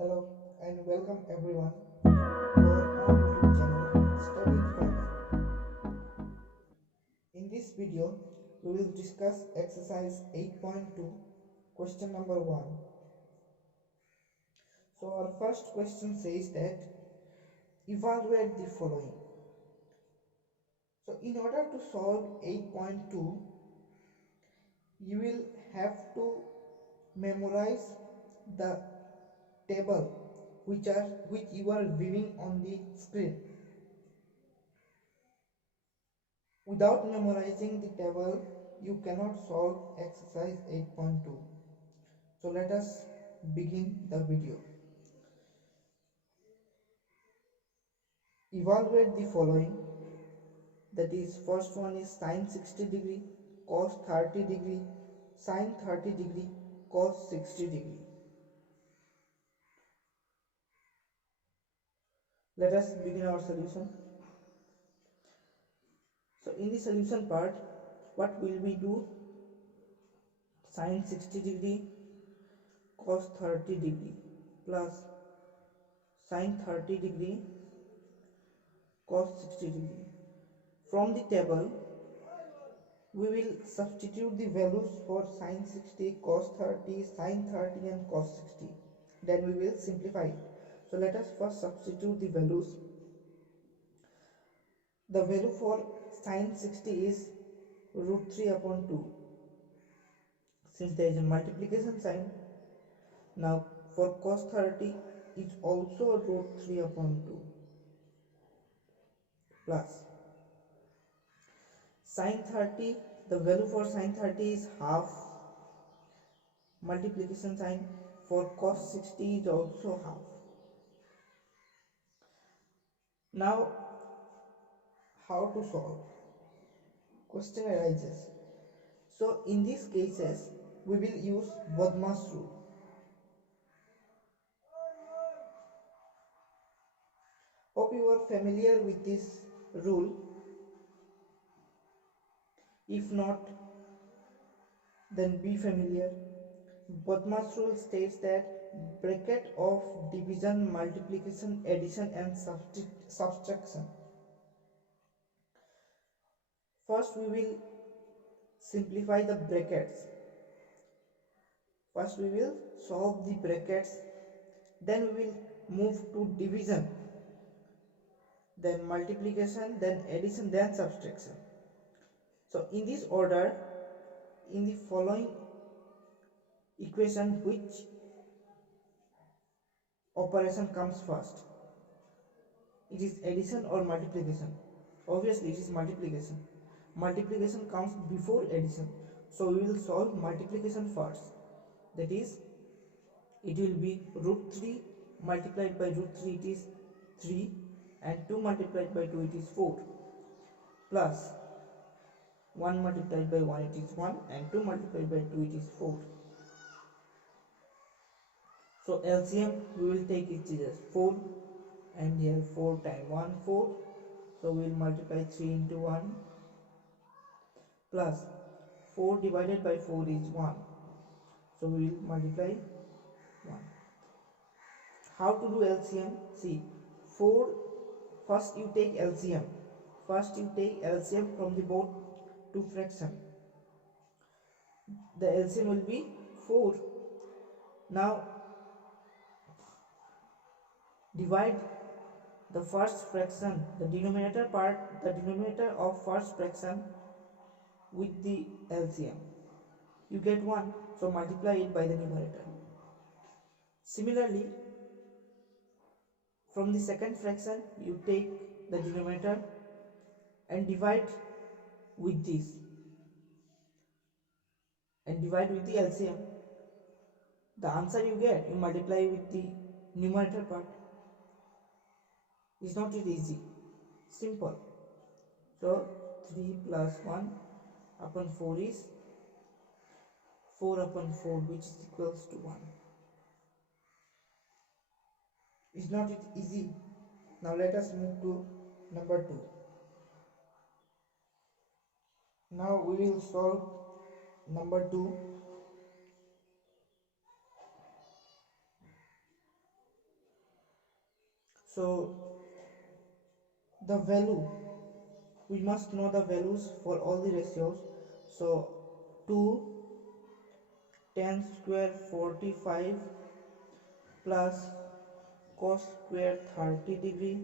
Hello and welcome everyone to our YouTube channel Study Inspired. In this video, we will discuss exercise 8.2, question number 1. So our first question says that evaluate the following. So in order to solve 8.2, you will have to memorize the table which you are viewing on the screen. Without memorizing the table, you cannot solve exercise 8.2. So let us begin the video. Evaluate the following. That is, first one is sine 60 degree, cos 30 degree, sine 30 degree, cos 60 degree. Let us begin our solution. So in the solution part, what will we do? Sine 60 degree, cos 30 degree plus sine 30 degree, cos 60 degree. From the table, we will substitute the values for sine 60, cos 30, sine 30 and cos 60. Then we will simplify it. So let us first substitute the values. The value for sine 60 is root 3 upon 2. Since there is a multiplication sign, now for cos 30 is also root 3 upon 2 plus sine 30, the value for sine 30 is half, multiplication sign for cos 60 is also half. Now how to solve? Question arises. So in these cases we will use Bodmas rule. Hope you are familiar with this rule. If not, then be familiar. Bodmas rule states that bracket of division, multiplication, addition and subtraction. First we will simplify the brackets. First we will solve the brackets, then we will move to division, then multiplication, then addition, then subtraction. So in this order, in the following equation, which operation comes first? It is addition or multiplication? Obviously it is multiplication. Multiplication comes before addition, so we will solve multiplication first. That is, it will be root 3 multiplied by root 3, it is 3, and 2 multiplied by 2, it is 4, plus 1 multiplied by 1, it is 1, and 2 multiplied by 2, it is 4. So LCM we will take it as 4, and here 4 times 1 4, so we will multiply 3 into 1 plus 4 divided by 4 is 1, so we will multiply 1. How to do LCM? See, 4, first you take LCM. First you take LCM from the both two fraction. The LCM will be 4. Now divide the first fraction, the denominator of first fraction with the LCM. You get 1, so multiply it by the numerator. Similarly, from the second fraction, you take the denominator and divide with this and divide with the LCM. The answer you get, you multiply with the numerator part. It's not easy, simple. So 3 plus 1 upon 4 is 4 upon 4, which is equals to 1. It's not easy. Now let us move to number 2. Now we will solve number 2. So the value, we must know the values for all the ratios. So 2 tan square 45 plus cos square 30 degree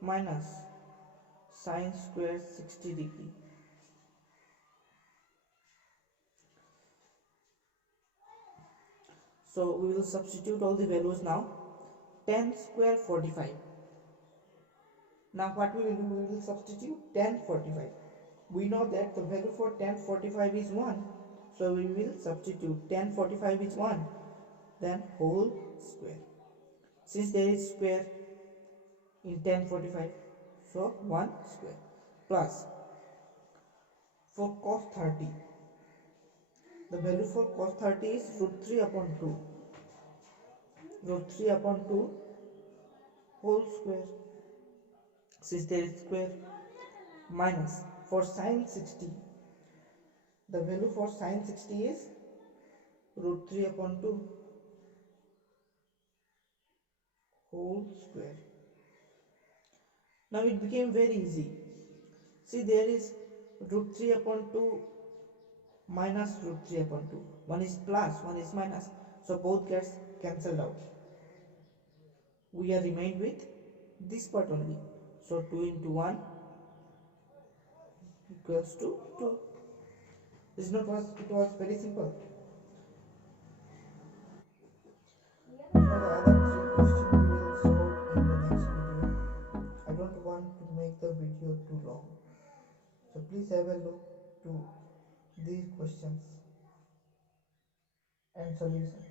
minus sin square 60 degree. So we will substitute all the values now. Tan square 45. Now what we will do, we will substitute tan 45. We know that the value for tan 45 is 1. So we will substitute tan 45 is 1. Then whole square. Since there is square in tan 45, so 1 square plus for cos 30. The value for cos 30 is root 3 upon 2. Root 3 upon 2 whole square. Since there is square minus for sin 60. The value for sin 60 is root 3 upon 2 whole square. Now it became very easy. See, there is root 3 upon 2 minus root 3 upon 2. One is plus, one is minus. So both gets cancelled out. We are remained with this part only. So 2 into 1 equals to 2. It was very simple. Now the other three questions we will solve in the next video. I don't want to make the video too long. So please have a look to these questions and solutions.